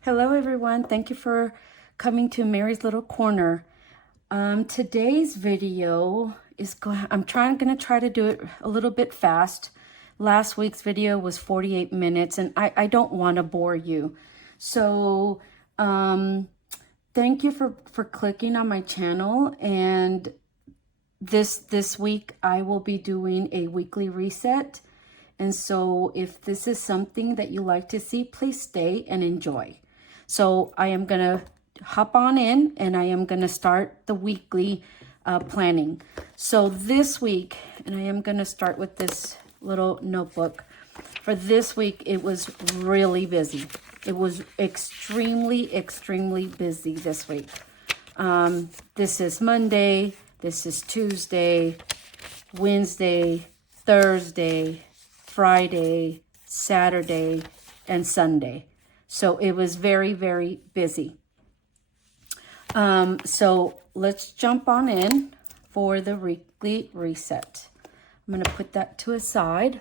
Hello everyone, thank you for coming to Mary's Little Corner. Today's video is I'm gonna try to do it a little bit fast. Last week's video was 48 minutes and I don't want to bore you. So thank you for clicking on my channel, and this week I will be doing a weekly reset. And so if this is something that you like to see, please stay and enjoy. So I am gonna hop on in and I am gonna start the weekly planning. So this week, and I am gonna start with this little notebook. For this week, it was really busy. It was extremely busy this week. This is Monday, this is Tuesday, Wednesday, Thursday, Friday, Saturday, and Sunday. So it was very busy. So let's jump on in for the weekly reset. I'm going to put that to a side,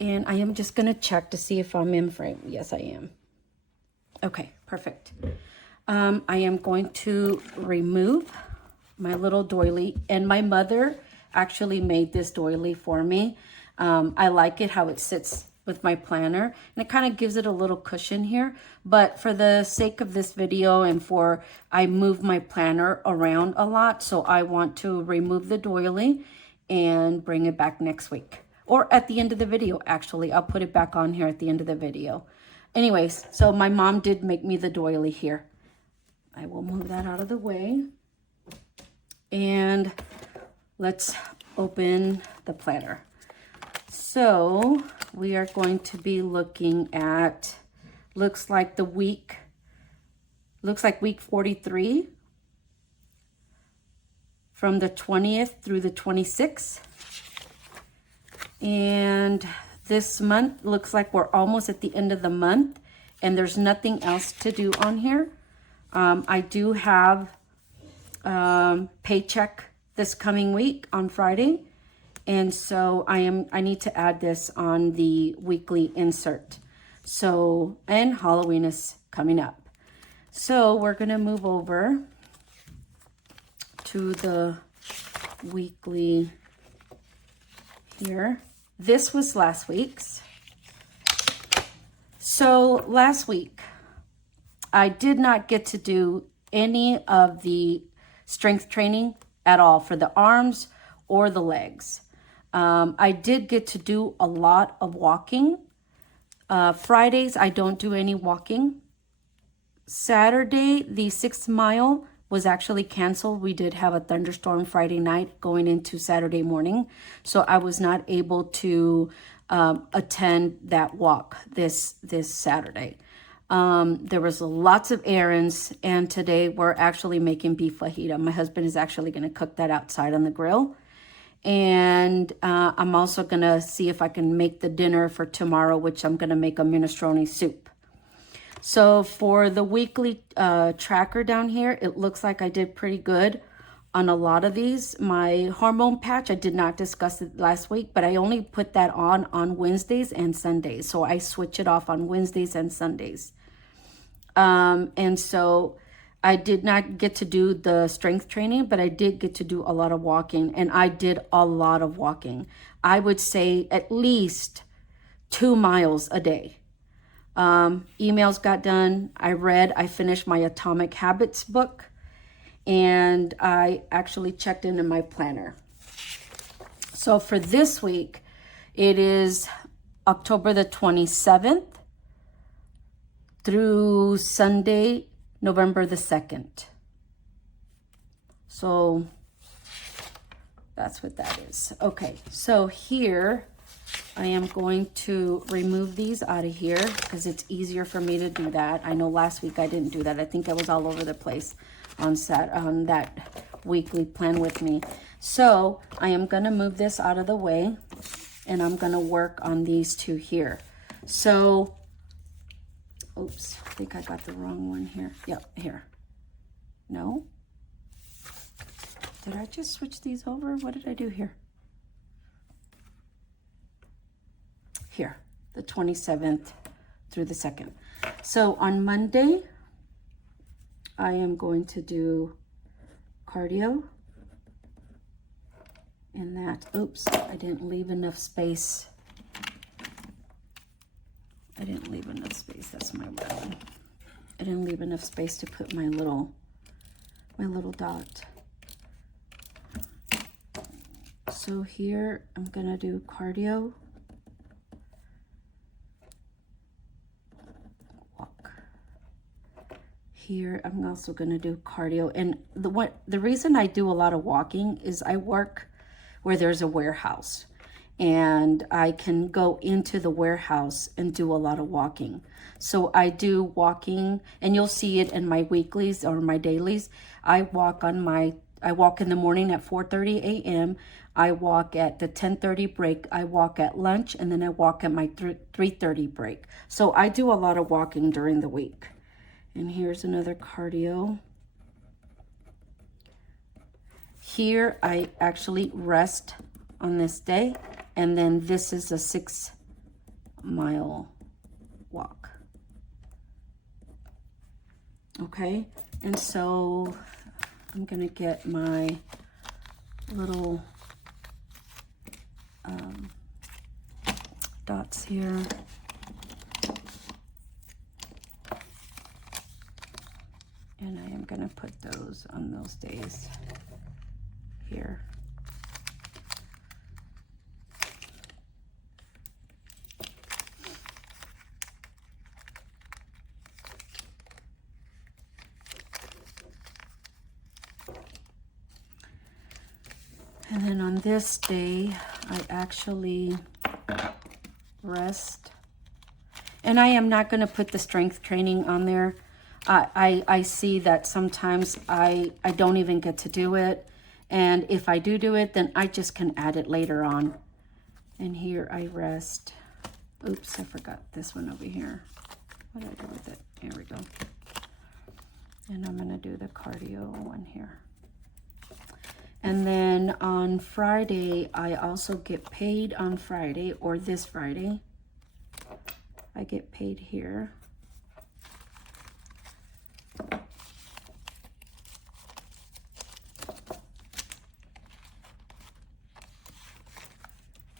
and I am just going to check to see if I'm in frame. Yes, I am. Okay, perfect. I am going to remove my little doily, and my mother actually made this doily for me. I like it how it sits with my planner, and it kind of gives it a little cushion here, but for the sake of this video and I move my planner around a lot, so I want to remove the doily and bring it back next week, or at the end of the video. Actually, I'll put it back on here at the end of the video. Anyways, so my mom did make me the doily here. I will move that out of the way, and let's open the planner. So we are going to be looking at, looks like week 43 from the 20th through the 26th. And this month looks like we're almost at the end of the month, and there's nothing else to do on here. I do have paycheck this coming week on Friday. And so I need to add this on the weekly insert. So, and Halloween is coming up. So we're going to move over to the weekly here. This was last week's. So last week, I did not get to do any of the strength training at all for the arms or the legs. I did get to do a lot of walking. Fridays, I don't do any walking. Saturday, the 6 mile was actually canceled. We did have a thunderstorm Friday night going into Saturday morning, so I was not able to attend that walk this Saturday. There was lots of errands, and today we're actually making beef fajita. My husband is actually going to cook that outside on the grill. And I'm also going to see if I can make the dinner for tomorrow, which I'm going to make a minestrone soup. So for the weekly tracker down here, it looks like I did pretty good on a lot of these. My hormone patch, I did not discuss it last week, but I only put that on Wednesdays and Sundays. So I switch it off on Wednesdays and Sundays. And so I did not get to do the strength training, but I did get to do a lot of walking, and I did a lot of walking. I would say at least 2 miles a day. Emails got done. I finished my Atomic Habits book, and I actually checked in my planner. So for this week, it is October the 27th through Sunday, November the 2nd. So that's what that is. Okay, so here I am going to remove these out of here because it's easier for me to do that. I know last week I didn't do that. I think I was all over the place on that weekly plan with me. So I am going to move this out of the way, and I'm going to work on these two here. So oops, I think I got the wrong one here. Yep, here. No? Did I just switch these over? What did I do here? Here, the 27th through the 2nd. So on Monday, I am going to do cardio. And that, oops, I didn't leave enough space. I didn't leave enough space, that's my bad. I didn't leave enough space to put my little dot. So here, I'm gonna do cardio. Walk. Here, I'm also gonna do cardio. And the reason I do a lot of walking is I work where there's a warehouse, and I can go into the warehouse and do a lot of walking. So I do walking, and you'll see it in my weeklies or my dailies. I walk in the morning at 4:30 a.m. I walk at the 10:30 break. I walk at lunch, and then I walk at my 3:30 break. So I do a lot of walking during the week. And here's another cardio. Here, I actually rest on this day, and then this is a 6-mile walk. Okay, and so I'm gonna get my little dots here. And I am gonna put those on those days here. And then on this day, I actually rest. And I am not going to put the strength training on there. I see that sometimes I don't even get to do it. And if I do it, then I just can add it later on. And here I rest. Oops, I forgot this one over here. What did I do with it? Here we go. And I'm going to do the cardio one here. And then on Friday, I also get paid on Friday, or this Friday. I get paid here.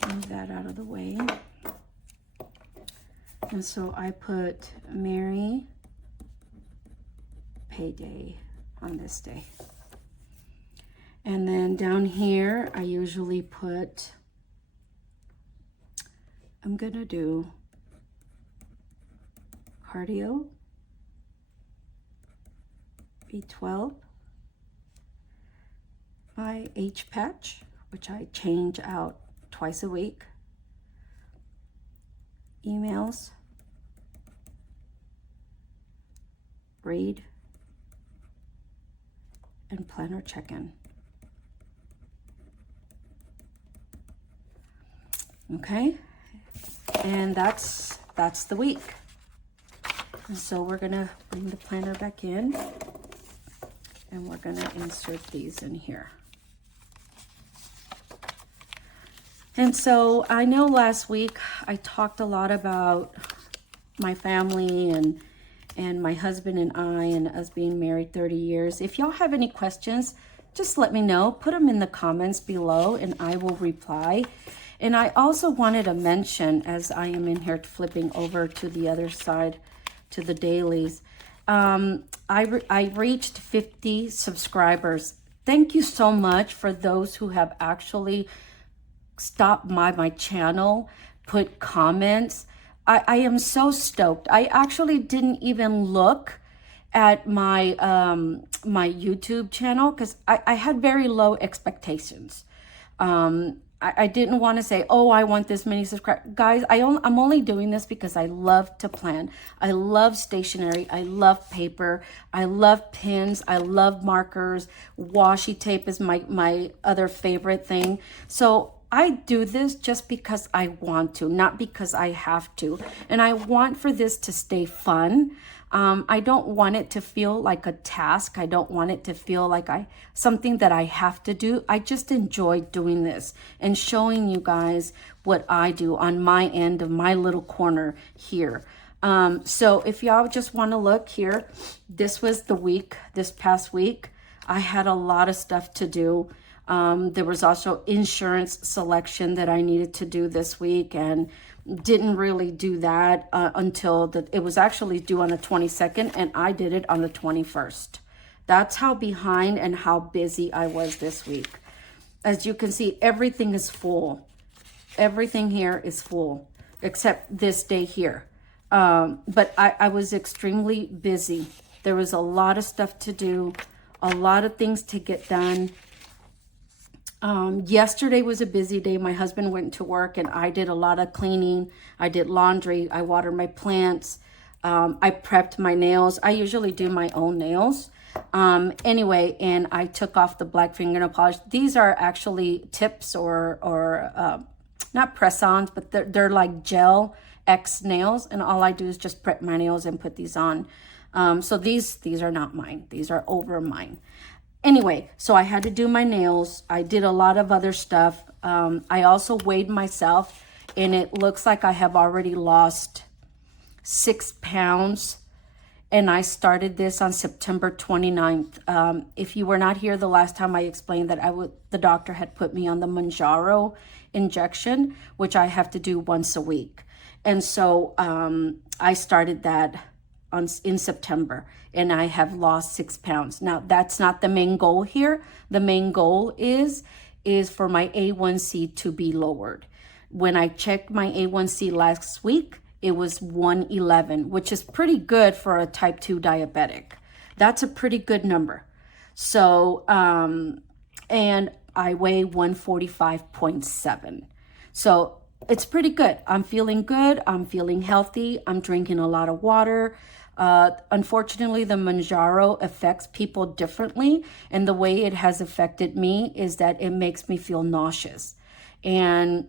Move that out of the way. And so I put Mary payday on this day. And then down here, I usually put, I'm gonna do cardio, B12, my H patch, which I change out twice a week, emails, read, and planner check-in. Okay, and that's the week. And so we're gonna bring the planner back in, and we're gonna insert these in here. And so I know last week I talked a lot about my family and my husband and I, and us being married 30 years. If y'all have any questions, just let me know. Put them in the comments below and I will reply. And I also wanted to mention, as I am in here flipping over to the other side, to the dailies, I reached 50 subscribers. Thank you so much for those who have actually stopped by my channel, put comments. I am so stoked. I actually didn't even look at my my YouTube channel because I had very low expectations. I didn't want to say, oh, I want this many subscribers. Guys, I'm only doing this because I love to plan. I love stationery. I love paper. I love pins. I love markers. Washi tape is my other favorite thing. So I do this just because I want to, not because I have to. And I want for this to stay fun. I don't want it to feel like a task. I don't want it to feel like something that I have to do. I just enjoy doing this and showing you guys what I do on my end of my little corner here. So if y'all just want to look here, this was the week, this past week. I had a lot of stuff to do. There was also insurance selection that I needed to do this week, and didn't really do that until it was actually due on the 22nd, and I did it on the 21st. That's how behind and how busy I was this week. As you can see, everything is full. Everything here is full, except this day here. But I was extremely busy. There was a lot of stuff to do, a lot of things to get done. Yesterday was a busy day. My husband went to work and I did a lot of cleaning. I did laundry. I watered my plants. I prepped my nails. I usually do my own nails. Anyway, and I took off the black fingernail polish. These are actually tips or not press-ons, but they're like gel X nails. And all I do is just prep my nails and put these on. So these are not mine. These are over mine. Anyway, so I had to do my nails. I did a lot of other stuff. I also weighed myself, and it looks like I have already lost 6 pounds. And I started this on September 29th. If you were not here the last time, I explained that the doctor had put me on the Mounjaro injection, which I have to do once a week. And so I started that in September, and I have lost 6 pounds. Now, that's not the main goal here. The main goal is for my A1C to be lowered. When I checked my A1C last week, it was 111, which is pretty good for a type 2 diabetic. That's a pretty good number. So, and I weigh 145.7. So it's pretty good. I'm feeling good. I'm feeling healthy. I'm drinking a lot of water. Unfortunately, the Mounjaro affects people differently. And the way it has affected me is that it makes me feel nauseous. And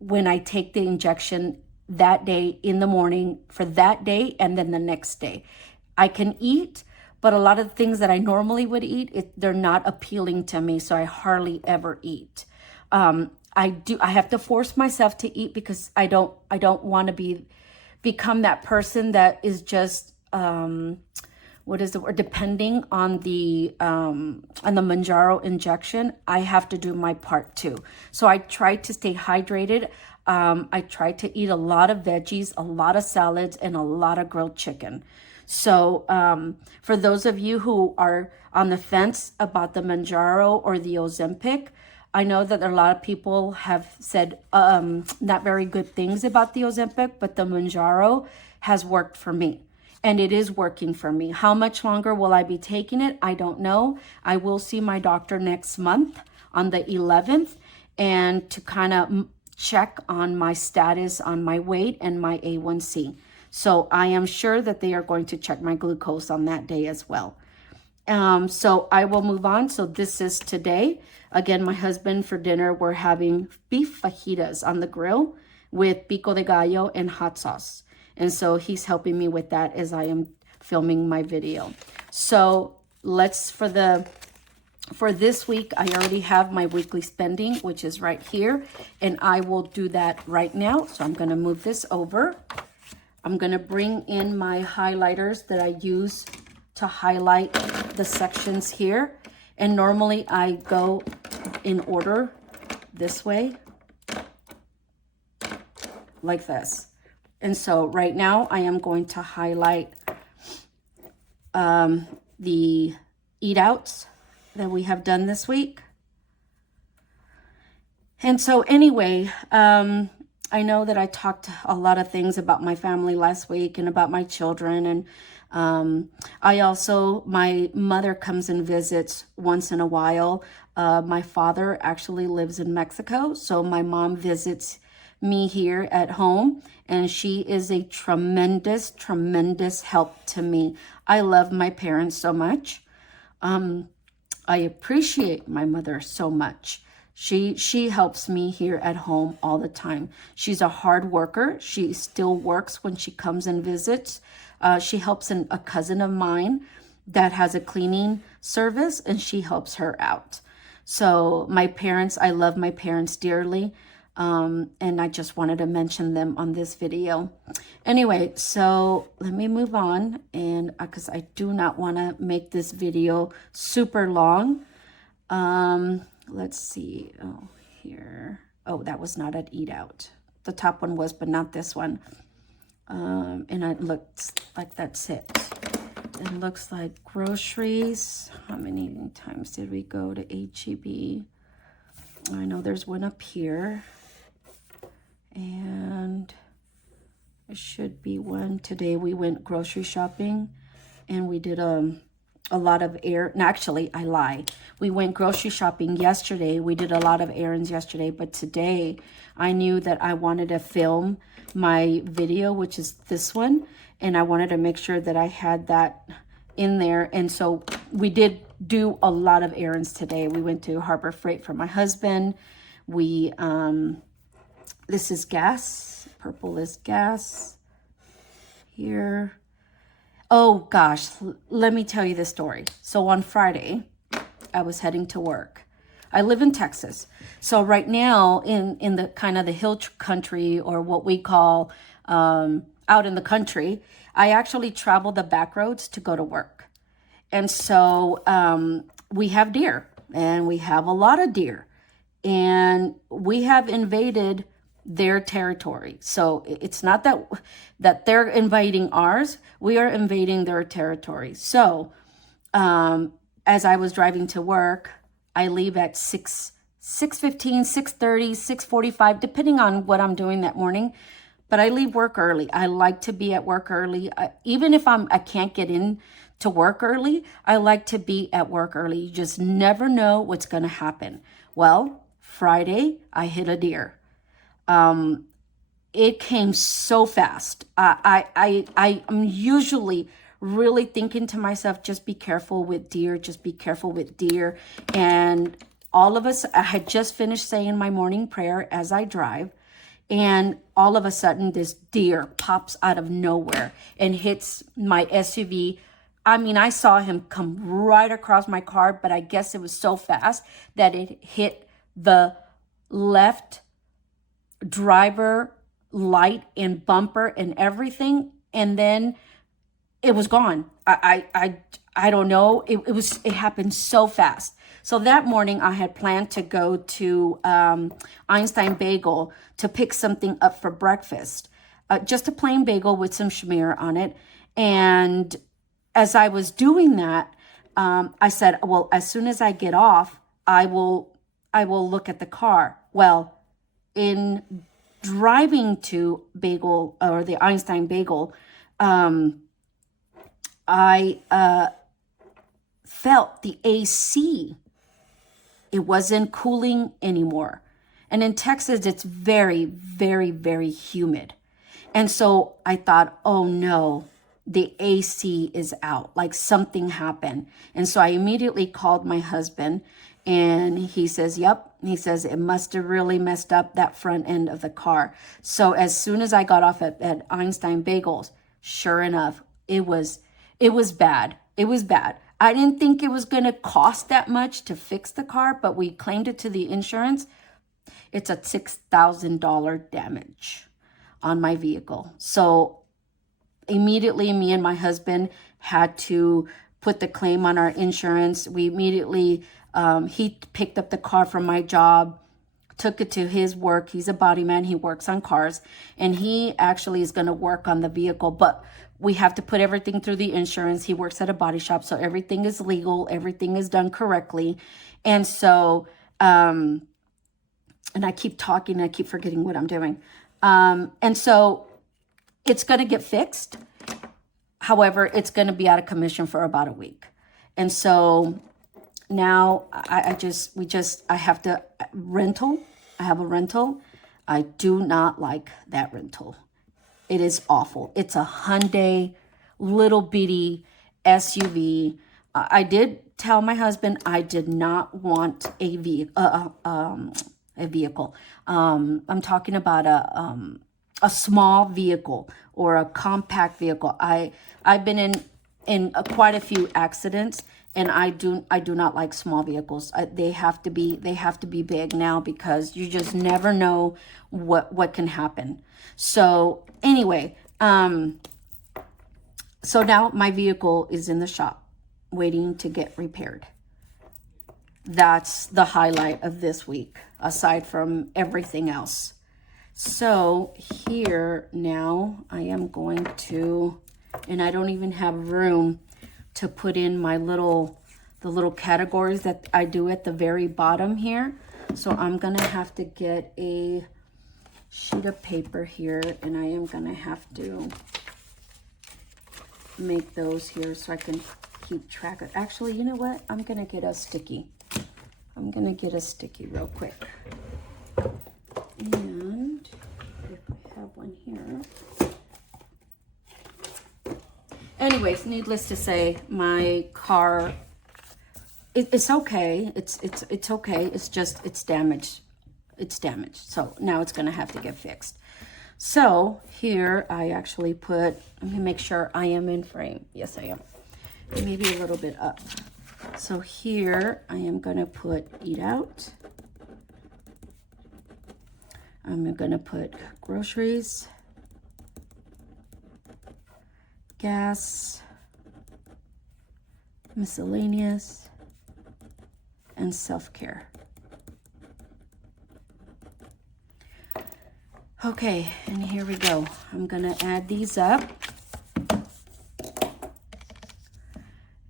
when I take the injection that day in the morning for that day and then the next day, I can eat, but a lot of the things that I normally would eat, they're not appealing to me. So I hardly ever eat. I have to force myself to eat because I don't want to become that person that is just depending on the Mounjaro injection. I have to do my part too. So I try to stay hydrated. I try to eat a lot of veggies, a lot of salads, and a lot of grilled chicken. So for those of you who are on the fence about the Mounjaro or the Ozempic, I know that a lot of people have said not very good things about the Ozempic, but the Mounjaro has worked for me. And it is working for me. How much longer will I be taking it? I don't know. I will see my doctor next month on the 11th and to kind of check on my status on my weight and my A1C. So I am sure that they are going to check my glucose on that day as well. So I will move on. So this is today. Again, my husband for dinner, we're having beef fajitas on the grill with pico de gallo and hot sauce. And so he's helping me with that as I am filming my video. So for this week, I already have my weekly spending, which is right here. And I will do that right now. So I'm going to move this over. I'm going to bring in my highlighters that I use to highlight the sections here. And normally I go in order this way, like this. And so right now I am going to highlight the eat outs that we have done this week. And so anyway, I know that I talked a lot of things about my family last week and about my children. And my mother comes and visits once in a while. My father actually lives in Mexico. So my mom visits me here at home, and she is a tremendous, tremendous help to me. I love my parents so much. I appreciate my mother so much. She helps me here at home all the time. She's a hard worker. She still works when she comes and visits. She helps a cousin of mine that has a cleaning service, and she helps her out. So my parents, I love my parents dearly. And I just wanted to mention them on this video. Anyway, so let me move on, and because I do not want to make this video super long. Let's see. Oh, here. Oh, that was not an eat out. The top one was, but not this one. And it looks like that's it. It looks like groceries. How many times did we go to HEB? I know there's one up here. And it should be one. Today we went grocery shopping and we did a lot of no, actually, I lie. We went grocery shopping yesterday. We did a lot of errands yesterday, but today I knew that I wanted to film my video, which is this one, and I wanted to make sure that I had that in there. And so we did do a lot of errands today. We went to Harbor Freight for my husband. We, this is gas. Purple is gas here. Oh gosh, let me tell you the story. So on Friday, I was heading to work. I live in Texas. So right now in the kind of the hill country, or what we call out in the country, I actually travel the back roads to go to work. And so we have deer, and we have a lot of deer, and we have invaded their territory. So it's not that they're invading ours, we are invading their territory. So as I was driving to work, I leave at 6:15, 6:30, 6:45, depending on what I'm doing that morning. But I leave work early. I like to be at work early. Even if I can't get in to work early, I like to be at work early. You just never know what's going to happen. Well, Friday, I hit a deer. It came so fast. I'm usually really thinking to myself, just be careful with deer, just be careful with deer. And all of us, I had just finished saying my morning prayer as I drive, and all of a sudden this deer pops out of nowhere and hits my SUV. I mean, I saw him come right across my car, but I guess it was so fast that it hit the left driver light and bumper and everything, and then it was gone. I don't know. It happened so fast. So that morning I had planned to go to Einstein Bagel to pick something up for breakfast, just a plain bagel with some schmear on it. And as I was doing that, I said, well, as soon as I get off, I will look at the car. Well, in driving to Bagel, or the Einstein Bagel, I felt the AC. It wasn't cooling anymore. And in Texas, it's very, very, very humid. And so I thought, oh no, the AC is out, like something happened. And so I immediately called my husband, and he says, yep. He says, it must have really messed up that front end of the car. So as soon as I got off at Einstein Bagels, sure enough, it was bad. It was bad. I didn't think it was going to cost that much to fix the car, but we claimed it to the insurance. It's a $6,000 damage on my vehicle. So immediately, me and my husband had to put the claim on our insurance. We immediately, he picked up the car from my job, took it to his work. He's a body man. He works on cars, and he actually is going to work on the vehicle, but we have to put everything through the insurance. He works at a body shop, so everything is legal. Everything is done correctly. And so, and I keep talking, and I keep forgetting what I'm doing. And so it's going to get fixed. However, it's going to be out of commission for about a week. And so now I have to rental. I have a rental. I do not like that rental. It is awful. It's a Hyundai little bitty SUV. I did tell my husband I did not want a vehicle. I'm talking about a small vehicle or a compact vehicle. I've been in quite a few accidents, And I do not like small vehicles. They have to be big now, because you just never know what can happen. So anyway, so now my vehicle is in the shop waiting to get repaired. That's the highlight of this week, aside from everything else. So here now I am going to, and I don't even have room to put in my the little categories that I do at the very bottom here. So I'm gonna have to get a sheet of paper here, and I am gonna have to make those here so I can keep track of. Actually, you know what? I'm gonna get a sticky. I'm gonna get a sticky real quick. And if I have one here. Anyways, needless to say, my car, it's okay. It's okay. It's just, it's damaged. It's damaged. So now it's going to have to get fixed. So here I actually put, let me make sure I am in frame. Yes, I am. Maybe a little bit up. So here I am going to put eat out. I'm going to put groceries, gas, miscellaneous, and self-care. Okay, and here we go. I'm gonna add these up.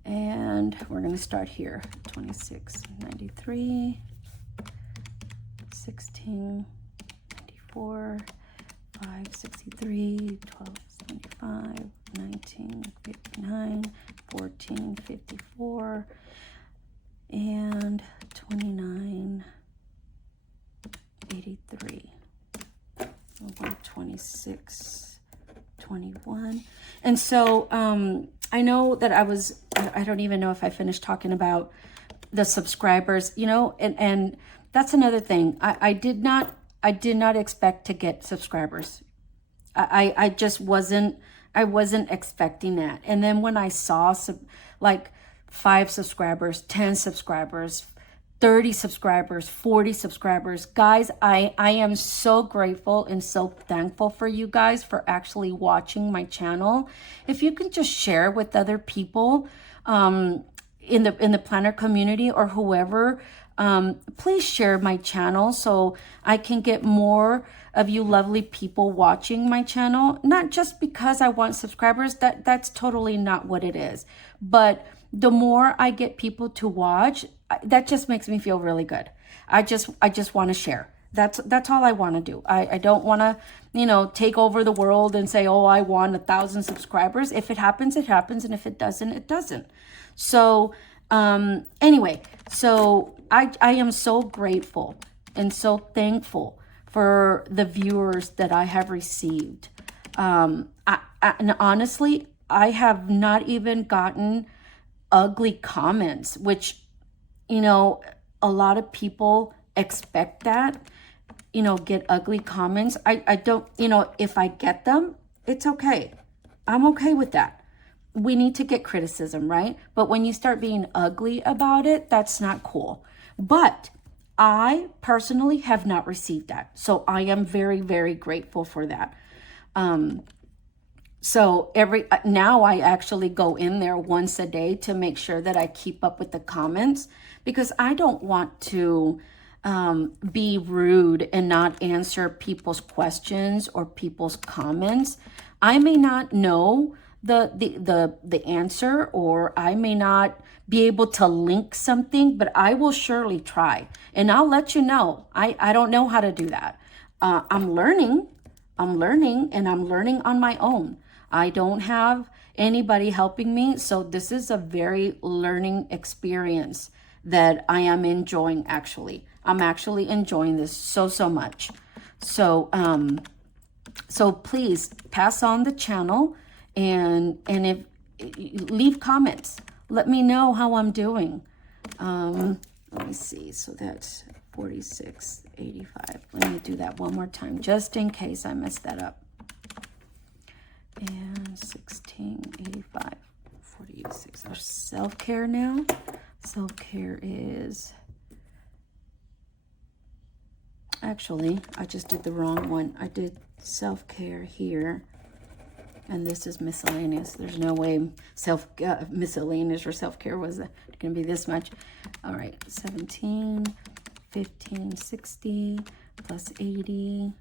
And we're gonna start here. 26.93, 16.94, 5.63, 12.75, 19.59, 14.54, and 29.83. 126.21. And so I know that I don't even know if I finished talking about the subscribers, you know, and that's another thing. I did not expect to get subscribers. I just wasn't expecting that. And then when I saw like 5 subscribers, 10 subscribers, 30 subscribers, 40 subscribers. Guys, I am so grateful and so thankful for you guys for actually watching my channel. If you can just share with other people in the planner community or whoever, please share my channel so I can get more of you lovely people watching my channel. Not just because I want subscribers, that's totally not what it is. But the more I get people to watch, that just makes me feel really good. I just want to share. That's all I want to do. I don't want to, you know, take over the world and say, oh, I want 1,000 subscribers. If it happens, it happens. And if it doesn't, it doesn't. So anyway, so I am so grateful and so thankful for the viewers that I have received. And honestly, I have not even gotten ugly comments, which, you know, a lot of people expect that, you know, get ugly comments. I don't, you know, if I get them, it's okay. I'm okay with that. We need to get criticism, right? But when you start being ugly about it, that's not cool. But I personally have not received that. So I am very, very grateful for that. So now I actually go in there once a day to make sure that I keep up with the comments, because I don't want to be rude and not answer people's questions or people's comments. I may not know the answer, or I may not be able to link something, but I will surely try, and I'll let you know. I don't know how to do that. I'm learning, and I'm learning on my own. I don't have anybody helping me, so this is a very learning experience that I am enjoying. Actually, I'm actually enjoying this so much. So so please pass on the channel, and if leave comments, let me know how I'm doing. Let me see. So that's 46.85. Let me do that one more time, just in case I messed that up. And 16.85, 46.85. our self-care now. Self-care is, actually, I just did the wrong one. I did self-care here, and this is miscellaneous. There's no way miscellaneous or self-care was going to be this much. All right, 17, 15, 60, plus 80,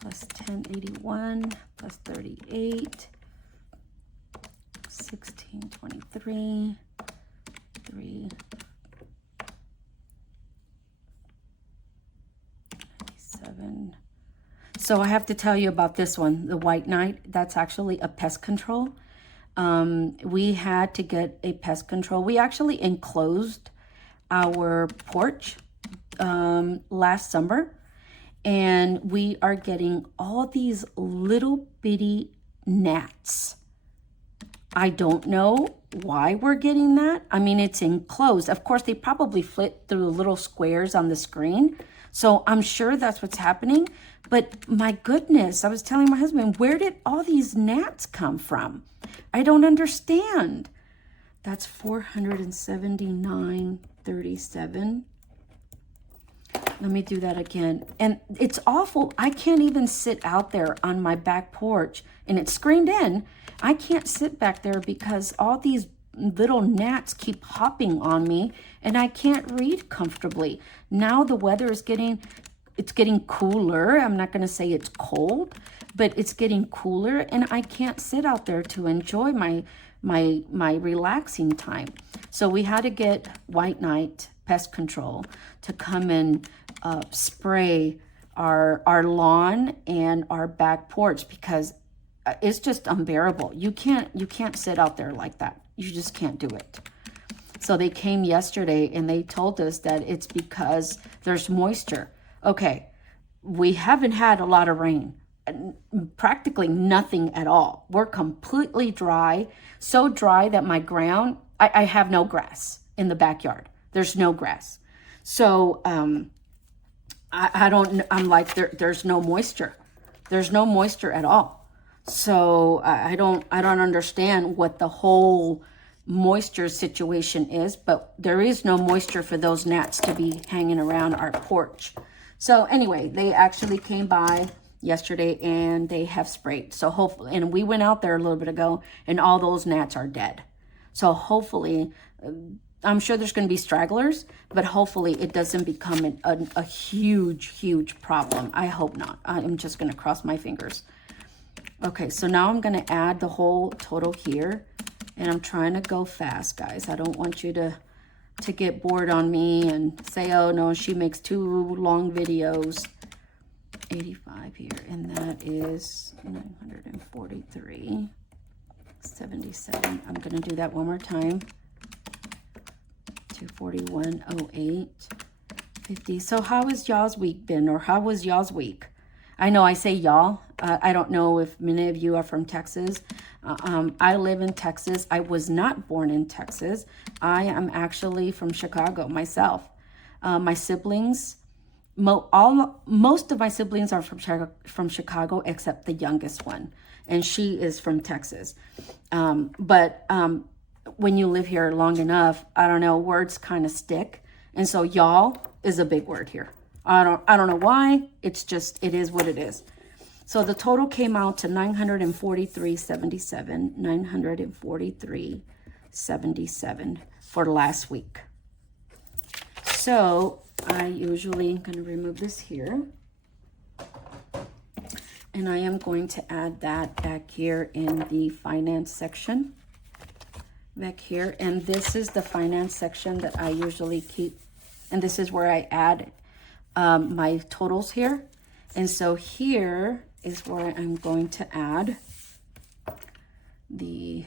plus 10, 81, plus 38, 16, 23, 3, 97. So I have to tell you about this one, the White Knight. That's actually a pest control. We had to get a pest control. We actually enclosed our porch last summer, and we are getting all these little bitty gnats. I don't know why we're getting that. I mean, it's enclosed. Of course, they probably flit through the little squares on the screen. So I'm sure that's what's happening. But my goodness, I was telling my husband, where did all these gnats come from? I don't understand. That's 479.37. Let me do that again. And it's awful. I can't even sit out there on my back porch, and it's screened in. I can't sit back there because all these little gnats keep hopping on me, and I can't read comfortably. Now the weather is getting cooler. I'm not going to say it's cold, but it's getting cooler, and I can't sit out there to enjoy my relaxing time. So we had to get White Knight Pest Control to come and spray our lawn and our back porch, because it's just unbearable. You can't sit out there like that. You just can't do it. So they came yesterday and they told us that it's because there's moisture. Okay, we haven't had a lot of rain, practically nothing at all. We're completely dry, so dry that my ground, I have no grass in the backyard. There's no grass. So I'm like, there's no moisture. There's no moisture at all. So I don't understand what the whole moisture situation is, but there is no moisture for those gnats to be hanging around our porch. So anyway, they actually came by yesterday and they have sprayed. So hopefully, and we went out there a little bit ago and all those gnats are dead. So hopefully, I'm sure there's going to be stragglers, but hopefully it doesn't become a huge problem. I hope not. I'm just going to cross my fingers. Okay, so now I'm going to add the whole total here, and I'm trying to go fast, guys. I don't want you to get bored on me and say, oh no, she makes too long videos. 85 here, and that is 943.77. I'm going to do that one more time. 241.08.50. So how has y'all's week been, or how was y'all's week? I know I say y'all. I don't know if many of you are from Texas. I live in Texas. I was not born in Texas. I am actually from Chicago myself. My siblings, most of my siblings are from Chicago, except the youngest one, and she is from Texas. But when you live here long enough, I don't know, words kind of stick, and so y'all is a big word here. I don't know why. It's just, it is what it is. So the total came out to 943.77, 943.77 for last week. So I usually am going to remove this here, and I am going to add that back here in the finance section back here. And this is the finance section that I usually keep, and this is where I add my totals here. And so here is where I'm going to add the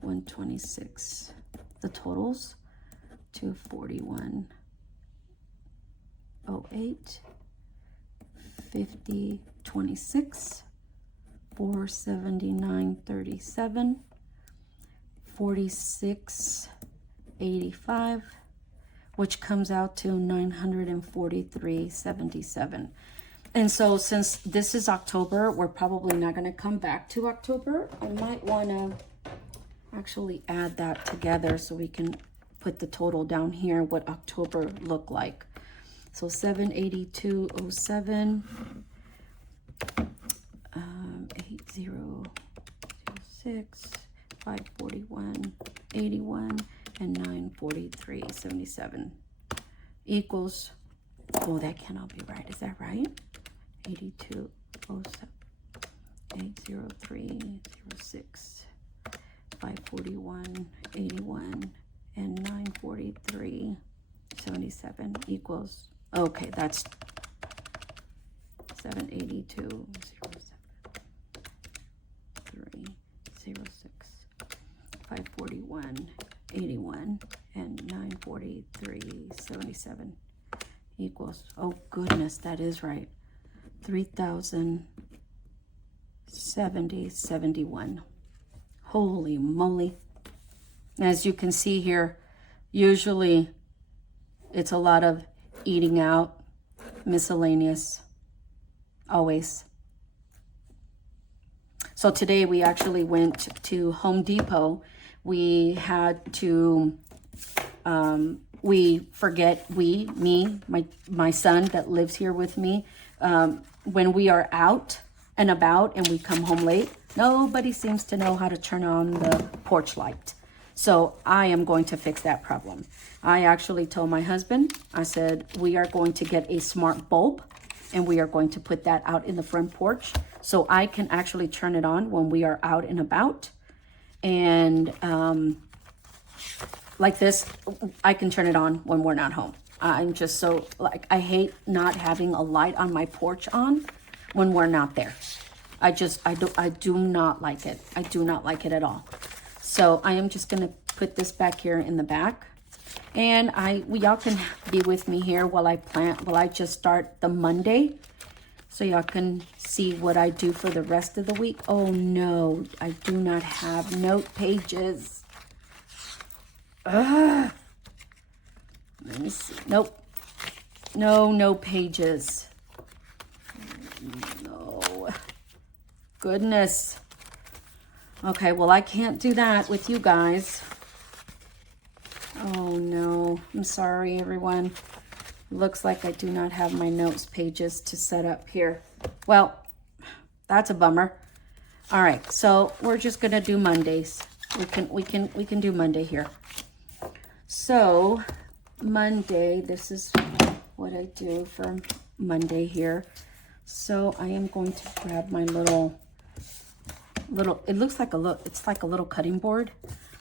126, the totals, 241.08, 50, 26, 479.37, 46.85, which comes out to 943.77. And so since this is October, we're probably not going to come back to October. I might want to actually add that together so we can put the total down here, what October looked like. So 782.07, 8006, 541.81, and 943.77 equals, oh, that cannot be right. Is that right? 8207, 803.06, 541.81, and 943.77 equals, okay, that's 782.07, 306, 541.81, and 943.77 equals, oh goodness, that is right, 3,070.71. Holy moly. As you can see here, usually it's a lot of eating out, miscellaneous, always. So today we actually went to Home Depot. We had to, me, my son that lives here with me, when we are out and about and we come home late, nobody seems to know how to turn on the porch light. So I am going to fix that problem. I actually told my husband, I said, we are going to get a smart bulb and we are going to put that out in the front porch so I can actually turn it on when we are out and about. And like this, I can turn it on when we're not home. I'm just so, like, I hate not having a light on my porch on when we're not there. I do not like it. I do not like it at all. So I am just going to put this back here in the back. And y'all can be with me here while I just start the Monday. So y'all can see what I do for the rest of the week. Oh no, I do not have note pages. Ugh. Let me see. Nope. No pages. No. Goodness. Okay, well, I can't do that with you guys. Oh no, I'm sorry, everyone. Looks like I do not have my notes pages to set up here. Well, that's a bummer. All right, so we're just gonna do Mondays. We can do Monday here. So Monday, this is what I do for Monday here. So I am going to grab my little, it looks like it's like a little cutting board.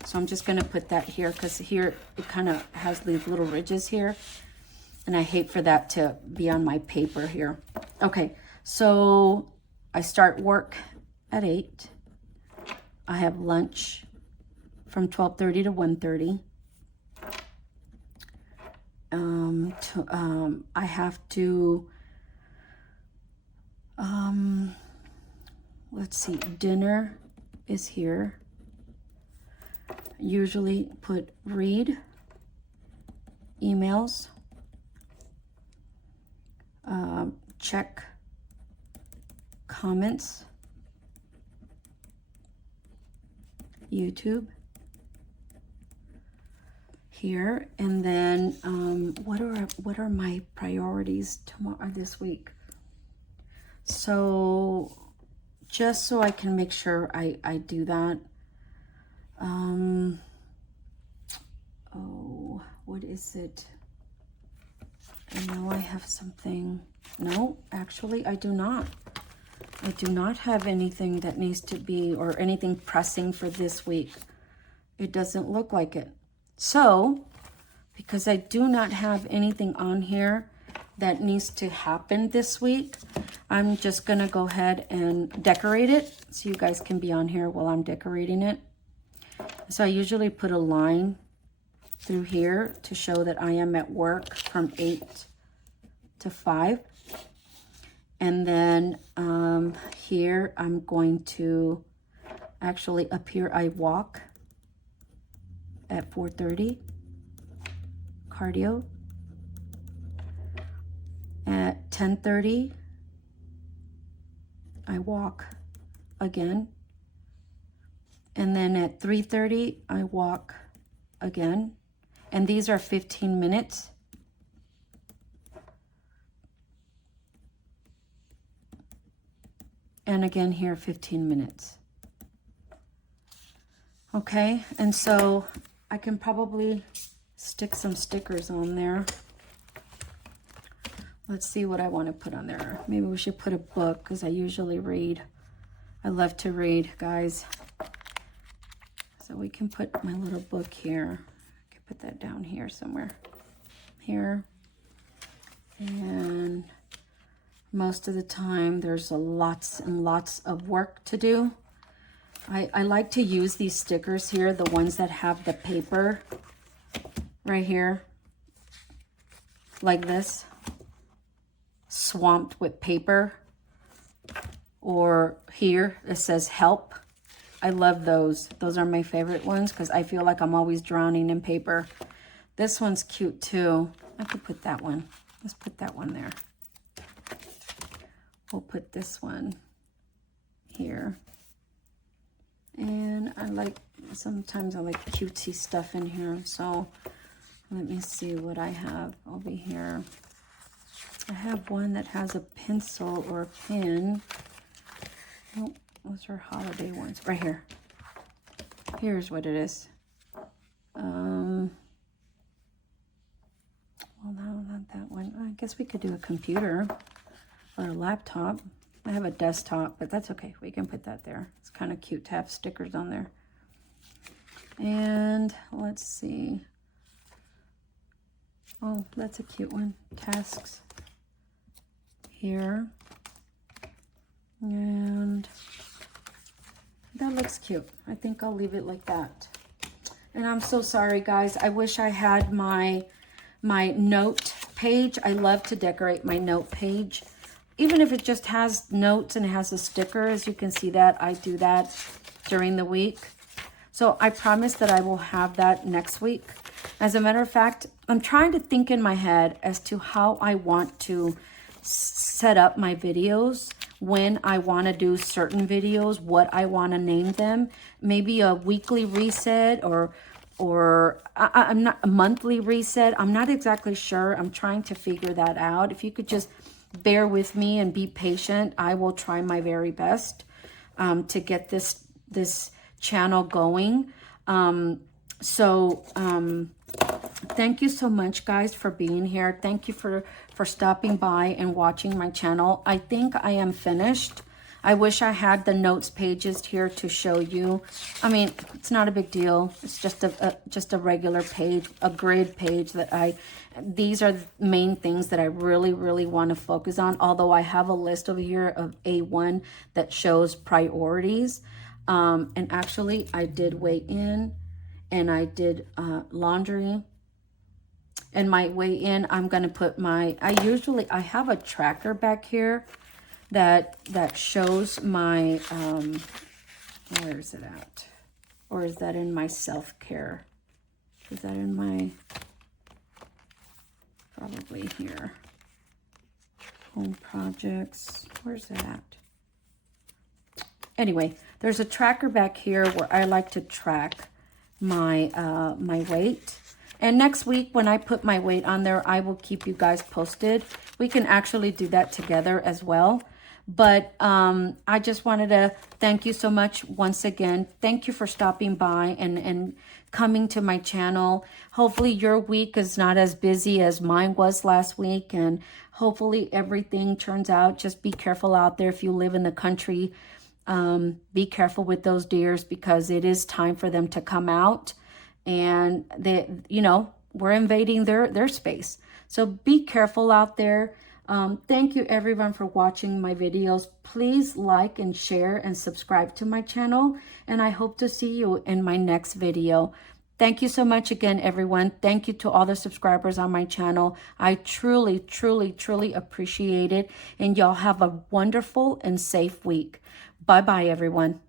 So I'm just gonna put that here because here it kind of has these little ridges here. And I hate for that to be on my paper here. Okay, so I start work at 8. I have lunch from 12:30 to 1:30. I have to, let's see, dinner is here. Usually put read emails, check comments, YouTube here, and then what are my priorities tomorrow this week? So just so I can make sure I do that. Oh, what is it? I know I have something. No, actually I do not. I do not have anything that needs to be, or anything pressing for this week. It doesn't look like it. So, because I do not have anything on here that needs to happen this week, I'm just gonna go ahead and decorate it so you guys can be on here while I'm decorating it. So I usually put a line through here to show that I am at work from 8 to 5. And then here I'm going to, actually up here I walk at 4:30, cardio. At 10:30, I walk again. And then at 3:30, I walk again. And these are 15 minutes. And again here, 15 minutes. Okay, and so I can probably stick some stickers on there. Let's see what I want to put on there. Maybe we should put a book, because I usually read. I love to read, guys. So we can put my little book here. I can put that down here somewhere. Here. And most of the time there's lots and lots of work to do. I like to use these stickers here, the ones that have the paper right here, like this, swamped with paper. Or here it says help. I love those. Those are my favorite ones because I feel like I'm always drowning in paper. This one's cute too. I could put that one. Let's put that one there. We'll put this one here. And I like, sometimes I like cutesy stuff in here. So let me see what I have over here. I have one that has a pencil or a pen. Oh, those are holiday ones. Right here. Here's what it is. Well, no, not that one. I guess we could do a computer or a laptop. I have a desktop, but that's okay. We can put that there. It's kind of cute to have stickers on there. And let's see. Oh, that's a cute one. Tasks here. And that looks cute. I think I'll leave it like that. And I'm so sorry, guys. I wish I had my note page. I love to decorate my note page. Even if it just has notes and it has a sticker, as you can see that, I do that during the week. So I promise that I will have that next week. As a matter of fact, I'm trying to think in my head as to how I want to set up my videos, when I want to do certain videos, what I want to name them. Maybe a weekly reset or I'm not a monthly reset. I'm not exactly sure. I'm trying to figure that out. If you could just bear with me and be patient, I will try my very best to get this channel going. Thank you so much, guys, for being here. Thank you for stopping by and watching my channel. I think I am finished. I wish I had the notes pages here to show you. I mean, it's not a big deal. It's just a regular page, a grid page that these are the main things that I really, really want to focus on. Although I have a list over here of A1 that shows priorities. And actually, I did weigh in and I did laundry. And my weigh in, I'm going to put I have a tracker back here that shows my, where is it at? Or is that in my self-care? Is that in my, probably here. Home projects, where's that at? Anyway, there's a tracker back here where I like to track my my weight. And next week, when I put my weight on there, I will keep you guys posted. We can actually do that together as well. But I just wanted to thank you so much once again. Thank you for stopping by and coming to my channel. Hopefully your week is not as busy as mine was last week. And hopefully everything turns out. Just be careful out there if you live in the country. Be careful with those deers because it is time for them to come out. And we're invading their space. So be careful out there. Thank you everyone for watching my videos. Please like and share and subscribe to my channel. And I hope to see you in my next video. Thank you so much again, everyone. Thank you to all the subscribers on my channel. I truly, truly, truly appreciate it. And y'all have a wonderful and safe week. Bye-bye, everyone.